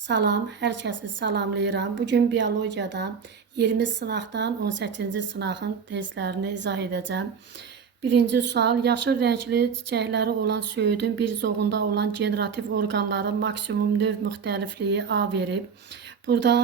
Salam, hər kəsi salamlayıram. Bugün biologiyadan 20 sınaqdan 18-ci sınağın testlərini izah edəcəm. Birinci sual, yaşıl rəngli çiçəkləri olan söyüdün bir zoğunda olan generativ orqanların maksimum növ müxtəlifliyi A verib. Burada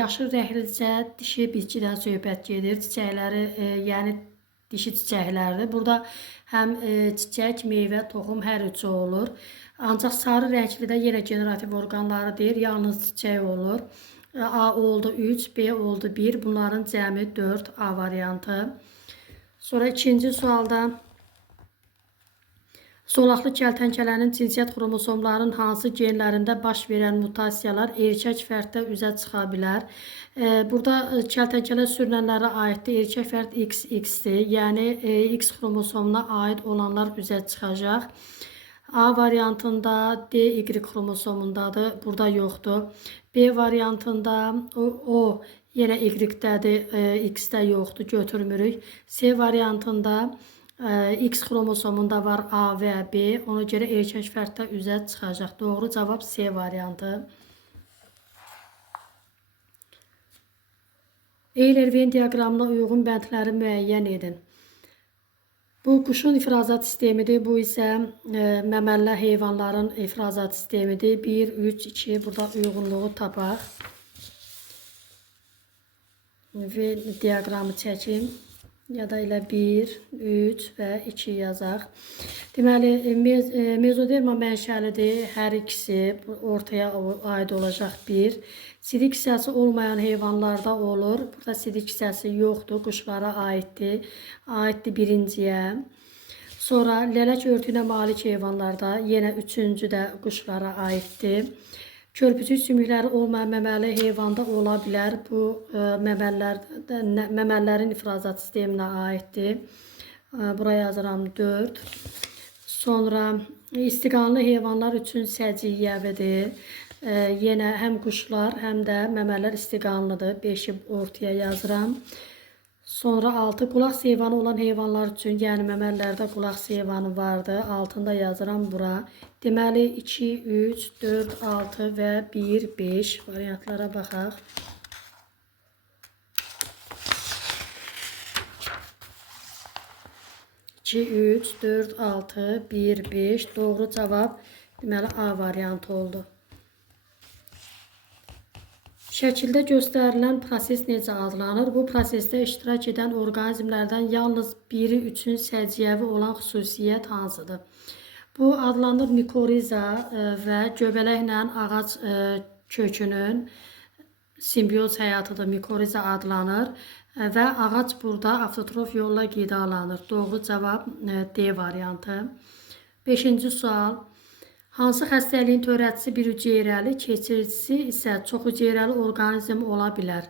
yaşıl rənglicə dişi bitkidən söhbət gedir. Çiçəkləri, yəni dişi çiçəklərdir. Burada həm çiçək, meyvə, toxum hər üçü olur. Ancaq sarı rəngli də yenə generativ orqanları deyir. Yalnız çiçək olur. A oldu 3, B oldu 1. Bunların cəmi 4 A variantı. Sonra ikinci sualda solaqlı kəltənkələnin cinsiyyət xromosomlarının hansı genlərində baş verən mutasiyalar erkək fərddə üzə çıxa bilər? Burada kəltənkələ sürünənlərə aiddir. Erkək fərd XX-dir. Yəni X xromosomuna aid olanlar üzə çıxacaq. A variantında DY xromosomundadır. Burada yoxdur. B variantında O yenə Y-dədir. X-də yoxdur. Götürmürük. C variantında X xromosomunda var A və B. Ona görə erkək fərddə üzə çıxacaq. Doğru cavab C variantı. Eyler-Venn diaqramına uyğun bəndləri müəyyən edin. Bu quşun ifrazat sistemidir. Bu isə məməli heyvanların ifrazat sistemidir. 1, 3, 2 burada uyğunluğu tapaq. Venn diaqramı çəkim. Ya da elə 1, 3 və 2 yazaq. Deməli, mezoderma mənşəlidir. Hər ikisi ortaya aid olacaq 1. Sidik hissəsi olmayan heyvanlarda olur. Burada sidik hissəsi yoxdur. Quşlara aiddir. Aiddir birinciyə. Sonra lələk örtüyünə malik heyvanlarda yenə üçüncü də quşlara aiddir. Körpücük sümükləri olmayan məməli heyvanda ola bilər. Bu məməlilərin ifrazat sisteminə aiddir. Buraya yazıram 4. Sonra istiqanlı heyvanlar üçün səciyyəvidir. Yenə həm quşlar, həm də məməlilər istiqanlıdır. 5-i ortaya yazıram. Sonra 6. Qulaq heyvanı olan heyvanlar üçün, yəni məməlilərdə qulaq heyvanı vardır. Altında yazıram bura. Deməli 2, 3, 4, 6 və 1, 5 variantlara baxaq. İki, 3, 4, 6, 1, 5. Doğru cavab deməli A variantı oldu. Şəkildə göstərilən proses necə adlanır? Bu prosesdə iştirak edən orqanizmlərdən yalnız biri üçün səciyyəvi olan xüsusiyyət hansıdır? Bu adlanır mikoriza və göbələklə ağac kökünün simbiyoz həyatıdır. Mikoriza adlanır və ağac burada avtotrof yolla qidalanır. Doğru cavab D variantı. 5-ci sual. Hansı xəstəliyin törədicisi bir hüceyrəli, keçiricisi isə çox hüceyrəli orqanizm ola bilər?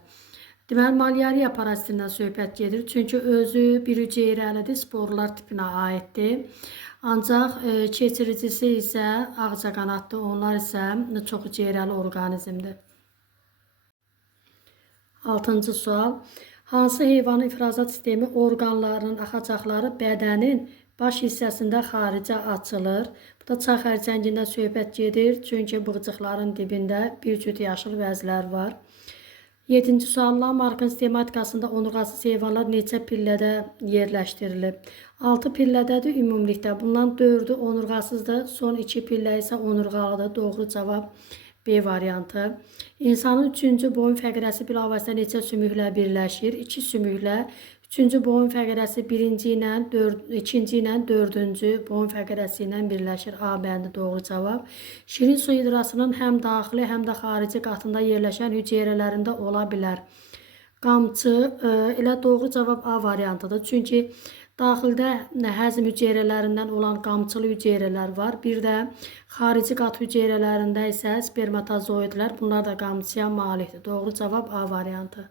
Deməli, malyariya parazitindən söhbət gedir. Çünki özü bir hüceyrəlidir, sporlar tipinə aiddir. Ancaq keçiricisi isə ağcaqanaddır. Onlar isə çox hüceyrəli orqanizmdir. 6-cı sual. Hansı heyvanın ifrazat sistemi orqanlarının axacaqları bədənin baş hissəsində xaricə açılır? Burada çay xərçəngindən söhbət gedir. Çünki bığcıqların dibində bir cüt yaşıl vəzlər var. 7-ci sual. Lamarkın sistematikasında onurğasız heyvanlar neçə pillədə yerləşdirilib? 6 pillədədir ümumilikdə. Bundan 4-ü onurğasızdır. Son 2 pillə isə onurğalıdır. Doğru cavab B variantı. İnsanın 3-cü boyun fəqrəsi bilavasitə neçə sümüklə birləşir? 2 sümüklə. 3-cü boyun fəqrəsi 2-ci ilə 4-cü boyun fəqrəsi ilə birləşir. A bəndi doğru cavab. Şirin su hidrasının həm daxili, həm də xarici qatında yerləşən hüceyrələrində ola bilər. Qamçı elə doğru cavab A variantıdır. Çünki daxildə həzm hüceyrələrindən olan qamçılı hüceyrələr var. Bir də xarici qat hüceyrələrində isə spermatozoidlər. Bunlar da qamçıya malikdir. Doğru cavab A variantı.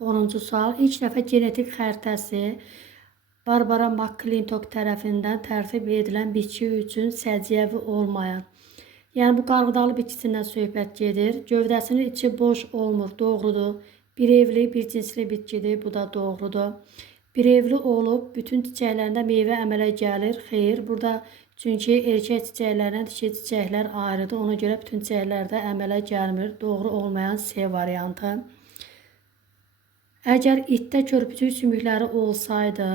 10-cu sual. İlk dəfə genetik xəritəsi Barbara McClintock tərəfindən tərtib edilən bitki üçün səciyyəvi olmayan. Yəni bu qarğıdalı bitkisindən söhbət gedir. Gövdəsinin içi boş olmur. Doğrudur. Bir evli, bir cinsli bitkidir. Bu da doğrudur. Bir evli olub bütün çiçəklərində meyvə əmələ gəlir. Xeyr. Burada Çünki erkək çiçəklərlə dişi çiçəklər ayrıdır. Ona görə bütün çiçəklərdə əmələ gəlmir. Doğru olmayan C variantı. Əgər itdə körpücük sümükləri olsaydı,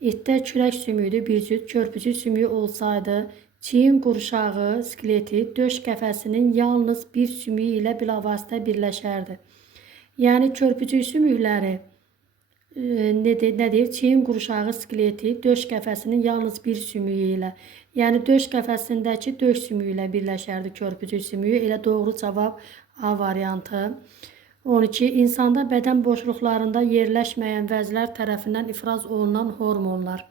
itdə külək sümüyüdür bir cüt, körpücük sümüyü olsaydı, çiyin qurşağı, skeleti, döş qəfəsinin yalnız bir sümüyü ilə bilavasitə birləşərdi. Yəni körpücük sümükləri nə deyir? Çiyin qurşağı, skeleti, döş qəfəsinin yalnız bir sümüyü ilə. Yəni döş qəfəsindəki döş sümüyü ilə birləşərdi körpücük sümüyü. Elə doğru cavab A variantı. 12. İnsanda bədən boşluqlarında yerləşməyən vəzlər tərəfindən ifraz olunan hormonlar.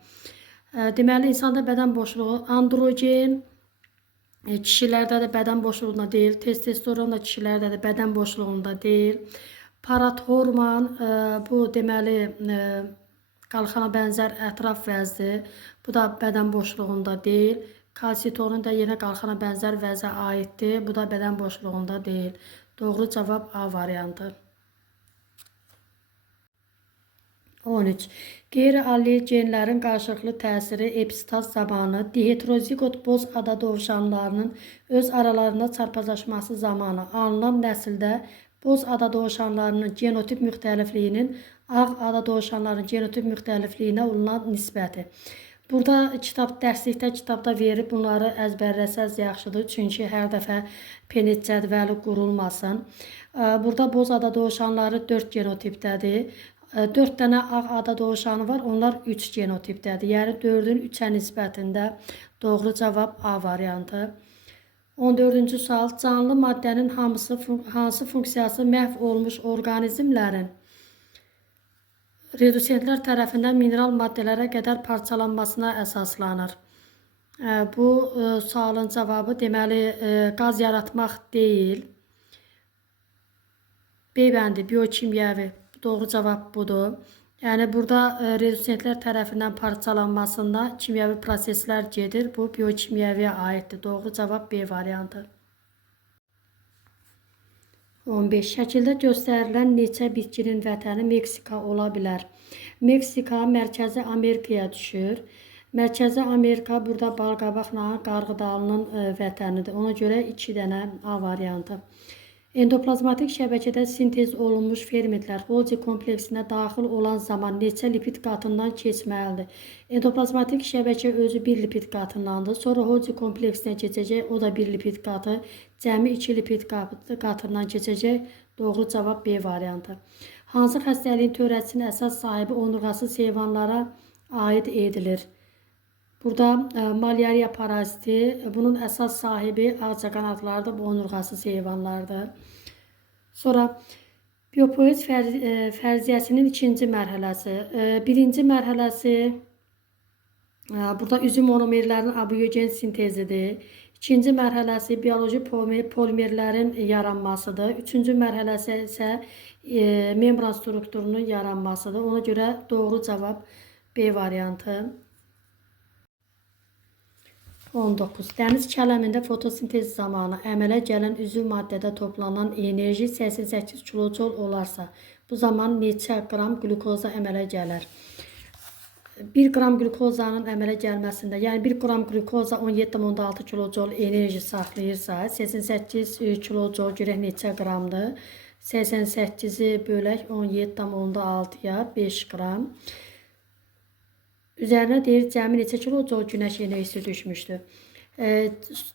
Deməli, insanda bədən boşluğu androgen, kişilərdə də bədən boşluğunda deyil, testosteron da kişilərdə də bədən boşluğunda deyil. Parathormon, bu deməli qalxana bənzər ətraf vəzdir. Bu da bədən boşluğunda deyil. Kalsitonin də yenə qalxana bənzər vəzə aiddir. Bu da bədən boşluğunda deyil. Doğru cavab A variantı. 13. Qeyri-allergenlərin qarşılıqlı təsiri epistaz zamanı diheterozigot boz ada dovşanlarının öz aralarında çarpazlaşması zamanı alınan nəsildə boz ada dovşanlarının genotip müxtəlifliyinin ağ ada dovşanlarının genotip müxtəlifliyinə olunan nisbəti. Burada dərslikdə kitabda verib bunları əzbərləsəz yaxşıdır. Çünki hər dəfə Punnett cədvəli qurulmasın. Burada boz ada dovşanları 4 genotipdədir. 4 dənə ağ ada dovşanı var. Onlar 3 genotipdədir. Yəni 4-ün 3-ə nisbətində doğru cavab A variantı. 14-cü sual. Canlı maddənin hansı funksiyası məhv olmuş orqanizmlərin redusentlər tərəfindən mineral maddələrə qədər parçalanmasına əsaslanır. Bu sualın cavabı deməli qaz yaratmaq deyil. B bəndi biokimyəvi. Doğru cavab budur. Yəni burada redusentlər tərəfindən parçalanmasında kimyəvi proseslər gedir. Bu biokimyəviyə aiddir. Doğru cavab B variantı. 15. Şəkildə göstərilən neçə bitkinin vətəni Meksika ola bilər? Meksika Mərkəzi Amerikaya düşür. Mərkəzi Amerika burada balqabaqla qarğıdalının vətənidir. Ona görə 2 dənə A variantı. Endoplazmatik şəbəkədə sintez olunmuş fermentlər Golgi kompleksinə daxil olan zaman neçə lipid qatından keçməlidir? Endoplazmatik şəbəkə özü bir lipid qatındandır. Sonra Golgi kompleksinə keçəcək, o da bir lipid qatı. Cəmi 2 lipid qatından keçəcək. Doğru cavab B variantı. Hansı xəstəliyin törəçisinin əsas sahibi onurğasız heyvanlara aid edilir? Burada malyariya paraziti, bunun əsas sahibi ağcaqanadlardır, bu onurğasız heyvanlardır. Sonra biopoez fərziyyəsinin ikinci mərhələsi. Birinci mərhələsi burada üzüm monomerlərinin abiyogen sintezidir. İkinci mərhələsi bioloji polimerlərin yaranmasıdır. Üçüncü mərhələsi isə membran strukturunun yaranmasıdır. Ona görə doğru cavab B variantı. 19. Dəniz kələmində fotosintez zamanı əmələ gələn üzv maddədə toplanan enerji 88 kilojol olarsa, bu zaman neçə qram glukoza əmələ gələr? 1 qram glukozanın əmələ gəlməsində, yəni 1 qram glukoza 17,6 kilojol enerji saxlayırsa, 88 kilojol görək neçə qramdır? 88-i bölək 17,6-ya 5 qram. Üzərinə deyir, cəmi neçə kilojol günəş enerjisi düşmüşdür.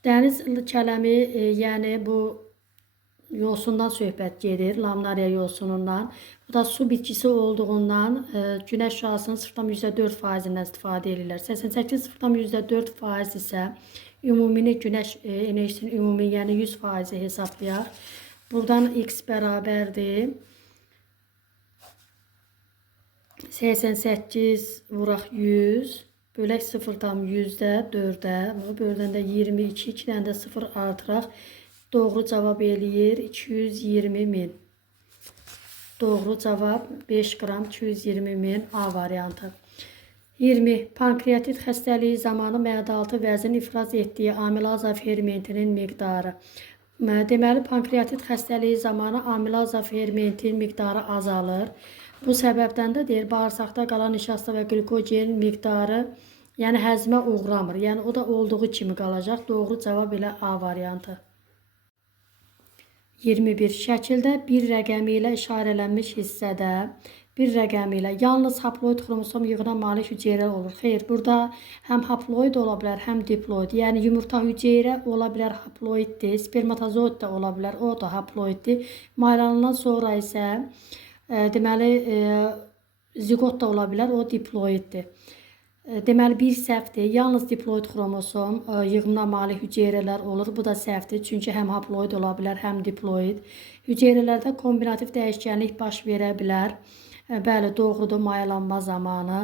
Dəniz kələmi, yəni bu yosundan söhbət gedir, laminariya yosunundan. Bu da su bitkisi olduğundan günəş şüasının 0,4%-dən istifadə edirlər. 88 0,4% isə ümumi günəş enerjisinin ümumi, yəni 100% hesablayaq. Buradan x bərabərdir 88 vuraq 100 bölək 0,4-də, böldən də 22, 2 dənə də 0 artıraq. Doğru cavab eləyir 220.000. Doğru cavab 5 qram 220.000 A variantı. 20. Pankreatit xəstəliyi zamanı məədaltı vəzin ifraz etdiyi amilaza fermentinin miqdarı. Deməli, pankreatit xəstəliyi zamanı amilaza fermentin miqdarı azalır. Bu səbəbdən də deyir, bağırsaqda qalan nişasta və glikogen miqdarı Yəni həzmə uğramır. Yəni o da olduğu kimi qalacaq. Doğru cavab elə A variantı. 21. Şəkildə bir rəqəmi ilə işarələnmiş hissədə bir rəqəmi ilə yalnız haploid xromosom yığına malik hüceyrə olur. Xeyr, burada həm haploid ola bilər, həm diploid. Yəni yumurta hüceyrə ola bilər, haploiddir. Spermatozoid da ola bilər, o da haploiddir. Maylanandan sonra isə deməli zigot da ola bilər, o diploiddir. Deməli bir səhvdir. Yalnız diploid xromosom yığımına malik hüceyrələr olur. Bu da səhvdir. Çünki həm haploid ola bilər, həm diploid. Hüceyrələrdə kombinativ dəyişkənlik baş verə bilər. Bəli, doğrudur, mayalanma zamanı.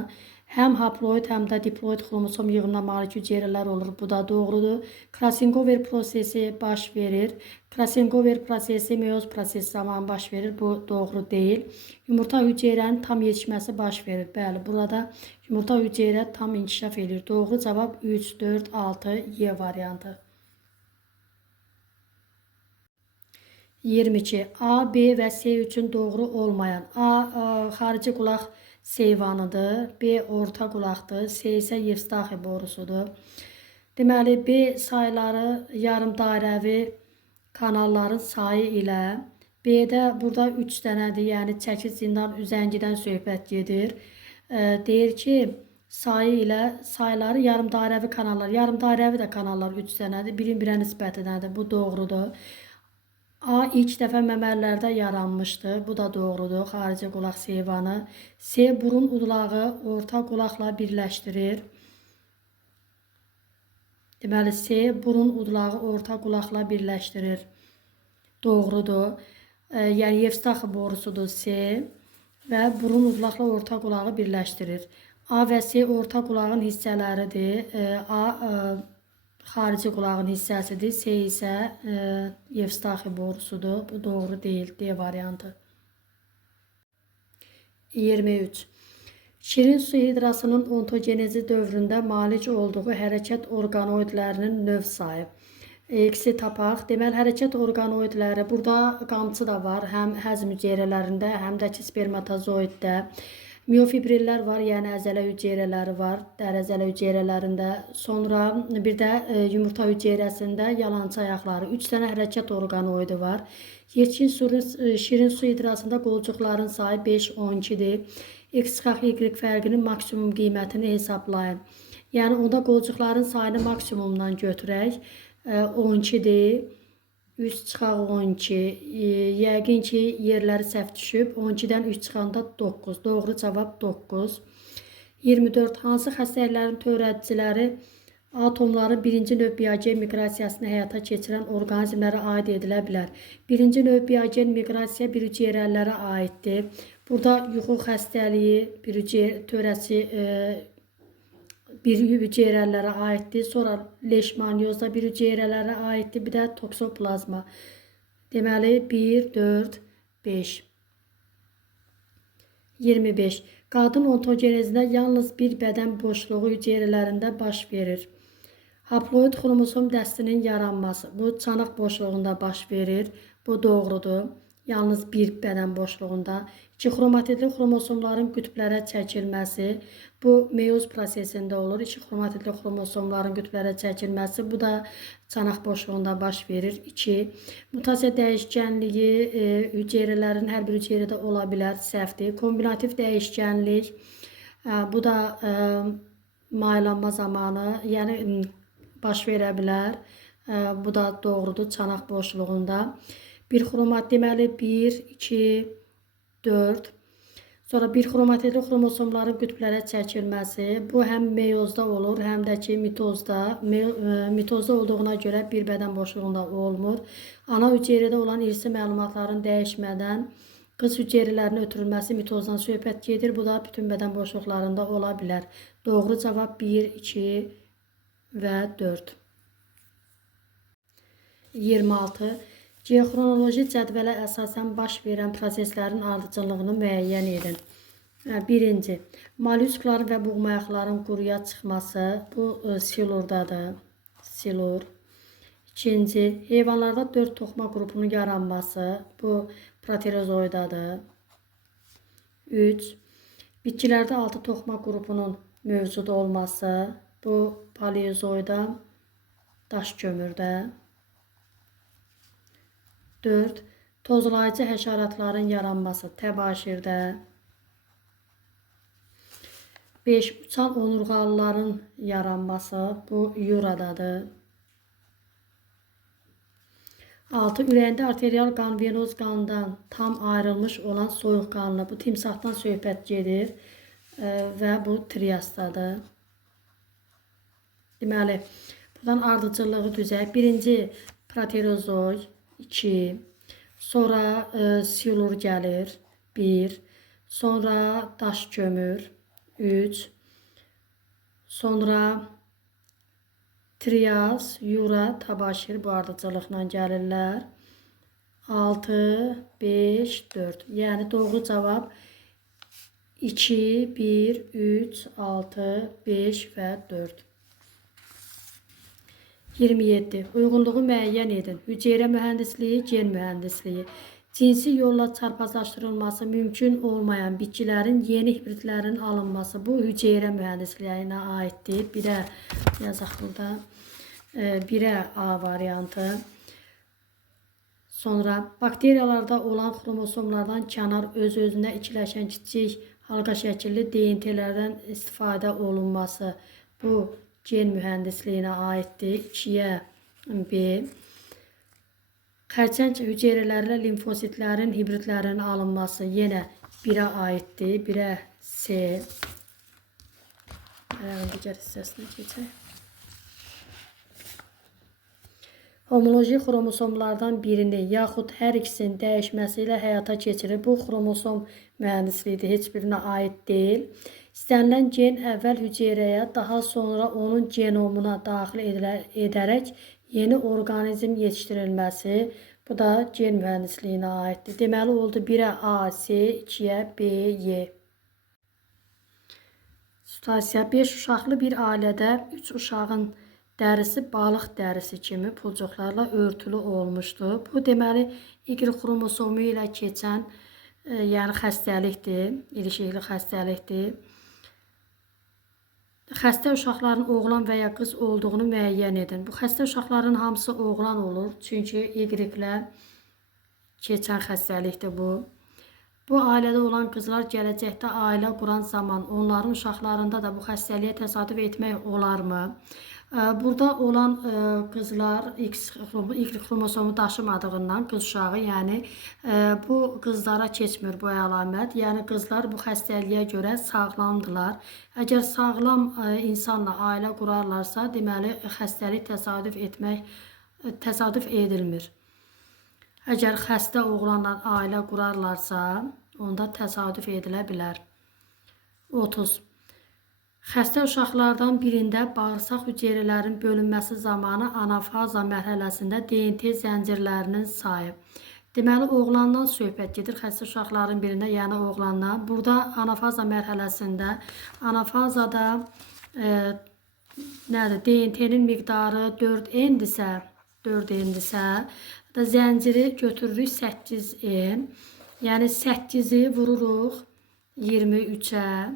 Həm haploid, həm də diploid xromosom yığımına malik hüceyrələr olur. Bu da doğrudur. Krasingover prosesi baş verir. Krasingover prosesi meyoz prosesi zamanı baş verir. Bu doğru deyil. Yumurta hüceyrənin tam yetişməsi baş verir. Bəli, burada yumurta hüceyrə tam inkişaf edir. Doğru cavab 3, 4, 6, Y variantı. 22. A, B və C üçün doğru olmayan. A, xarici qulaq seyvanıdır. B, orta qulaqdır. C isə Yevstaxi borusudur. Deməli, B sayları yarım dairəvi kanalların sayı ilə, B-də burada 3 dənədir, yəni çəkic zindan üzəngidən söhbət gedir. Deyir ki, sayı ilə sayları yarım dairəvi kanallar, yarım dairəvi də kanallar 3 dənədir, birin birə nisbəti nədir? Bu doğrudur. A ilk dəfə məməlilərdə yaranmışdı. Bu da doğrudur. Xarici qulaq seyvanı. C burun udulağı orta qulaqla birləşdirir. Deməli C burun udulağı orta qulaqla birləşdirir. Doğrudur. Yəni Yevstaxi borusudur C və burun udulaqla orta qulağı birləşdirir. A və C orta qulağın hissələridir. A xarici qulağın hissəsidir. C isə Yevstaxi borusudur. Bu doğru deyil. D variantı. 23. Şirin su hidrasının ontogenezi dövründə malik olduğu hərəkət orqanoidlərinin növ sayı. X-i tapaq. Deməli, hərəkət orqanoidləri, burada qamçı da var. Həm həzm hüceyrələrində, həm də ki spermatozoiddə. Miofibrillər var, yəni əzələ hüceyrələri var, dərəzələ hüceyrələrində. Sonra bir də yumurta hüceyrəsində yalançı ayaqları. 3 dənə hərəkət orqanoidi var. Yetkin şirin su hidrasında qolcuqların sayı 5-12-dir. X-Y fərqinin maksimum qiymətini hesablayın. Yəni, onda qolcuqların sayını maksimumdan götürək. 12-dir. 3 çıxaq 12. Yəqin ki, yerləri səhv düşüb. 12-dən 3 çıxanda 9. Doğru cavab 9. 24. Hansı xəstəliklərin törədiciləri atomların birinci növ biogen miqrasiyasını həyata keçirən orqanizmlərə aid edilə bilər? Birinci növ biogen miqrasiya bir hüceyrəlilərə aiddir. Burada yuxu xəstəliyi bir hüceyrələrə aiddir. Sonra leşmaniozda bir hüceyrələrə aiddir. Bir də toksoplazma. Deməli 1, 4, 5. 25. Qadın ontogenezində yalnız bir bədən boşluğu hüceyrələrində baş verir. Haploid xromosom dəstinin yaranması. Bu çanaq boşluğunda baş verir. Bu doğrudur. Yalnız bir bədən boşluğunda. 2. Xromatidli xromosomların qütblərə çəkilməsi. Bu meyoz prosesində olur. 2 xromatidli xromosomların qütblərə çəkilməsi. Bu da çanaq boşluğunda baş verir. 2. Mutasiya dəyişkənliyi hüceyrələrin hər bir hüceyrədə ola bilər. Səhvdir. Kombinativ dəyişkənlik. Bu da maylanma zamanı, yəni baş verə bilər. Bu da doğrudur çanaq boşluğunda. Bir xromat deməli 1, 2, 4. Sonra bir xromatidli xromosomların qütblərə çəkilməsi. Bu həm meyozda olur, həm də ki mitozda. Mitozda olduğuna görə bir bədən boşluğunda olmur. Ana hüceyrədə olan irsi məlumatların dəyişmədən qız hüceyrələrinin ötürülməsi mitozdan söhbət gedir. Bu da bütün bədən boşluqlarında ola bilər. Doğru cavab 1, 2 və 4. 26. Geoxronoloji cədvələ əsasən baş verən proseslərin ardıcıllığını müəyyən edin. 1. Mollyuskların və buğmayaqların quruya çıxması. Bu silurdadır. Silur. 2. Heyvanlarda 4 toxuma qrupunun yaranması. Bu proterozoidadır. 3. Bitkilərdə 6 toxuma qrupunun mövcud olması. Bu paleozoyda, daş kömürdə. 4. Tozlayıcı həşəratların yaranması təbaşirdə. 5. Uçan onurğalıların yaranması, bu Yuradadır. 6. Ürəyində arterial qan venoz qandan tam ayrılmış olan soyuqqanlı. Bu timsahdan söhbət gedir və bu triasdadır. Deməli, buradan ardıcıllığı düzək. Birinci proterozoy, 2. Sonra silur gəlir, 1. Sonra daş kömür, 3. Sonra Trias, Yura, Tabaşir bu ardıcılıqla gəlirlər. 6, 5, 4. Yəni doğru cavab 2, 1, 3, 6, 5 və 4. 27. Uyğunluğu müəyyən edin. Hüceyrə mühəndisliyi, gen mühəndisliyi. Cinsi yolla çarpazlaşdırılması mümkün olmayan bitkilərin yeni hibridlərin alınması. Bu hüceyrə mühəndisliyinə aiddir. 1-ə yazaq burada. 1-ə A variantı. Sonra bakteriyalarda olan xromosomlardan kənar öz-özünə ikiləşən kiçik halqa şəkilli DNT-lərdən istifadə olunması. Bu gen mühəndisliyinə aiddir. 2-yə B. Xərçəng hüceyrələrlə limfositlərin hibridlərinin alınması yenə 1-ə aiddir. 1-ə C. Digər hissəsinə keçək. Homoloji xromosomlardan birini yaxud hər ikisinin dəyişməsi ilə həyata keçirir. Bu xromosom mühəndisliyidir, heç birinə aid deyil. İstənilən gen əvvəl hüceyrəyə, daha sonra onun genomuna daxil edərək yeni orqanizm yetişdirilməsi. Bu da gen mühəndisliyinə aiddir. Deməli oldu 1-ə A, C, 2-yə B, Y. Situasiya 5 uşaqlı bir ailədə 3 uşağın dərisi balıq dərisi kimi pulcuqlarla örtülü olmuşdu. Bu deməli Y xromosomu ilə keçən yəni xəstəlikdir, ilişikli xəstəlikdir. Xəstə uşaqların oğlan və ya qız olduğunu müəyyən edin. Bu xəstə uşaqların hamısı oğlan olur. Çünki Y-lə keçən xəstəlikdir bu. Bu ailədə olan qızlar gələcəkdə ailə quran zaman onların uşaqlarında da bu xəstəliyə təsadüf etmək olarmı? Burada olan qızlar Y xromosomu daşımadığından qız uşağı, yəni bu qızlara keçmir bu əlamət. Yəni qızlar bu xəstəliyə görə sağlamdırlar. Əgər sağlam insanla ailə qurarlarsa, deməli xəstəlik təsadüf edilmir. Əgər xəstə oğlanla ailə qurarlarsa, onda təsadüf edilə bilər. 30. Xəstə uşaqlardan birində bağırsaq hüceyrələrin bölünməsi zamanı anafaza mərhələsində DNT zəncirlərinin sayı. Deməli, oğlandan söhbət gedir. Xəstə uşaqların birində, yəni oğlandan. Burada anafaza mərhələsində, anafazada DNT-nin miqdarı 4N-dirsə, da zənciri götürürük 8N. Yəni 8-i vururuq 23-ə.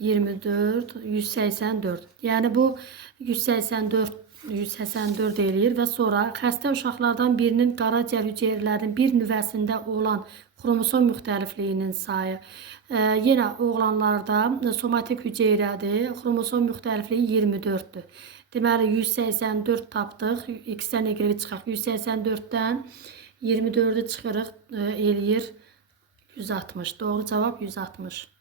24, 184. Yəni bu 184 eləyir və sonra xəstə uşaqlardan birinin qaraciyər hüceyrələrinin bir nüvəsində olan xromosom müxtəlifliyinin sayı. Yenə oğlanlarda somatik hüceyrədir. Xromosom müxtəlifliyi 24-dür. Deməli 184 tapdıq. X-dən Y çıxaq. 184-dən 24-ü çıxırıq, eləyir 160. Doğru cavab 160.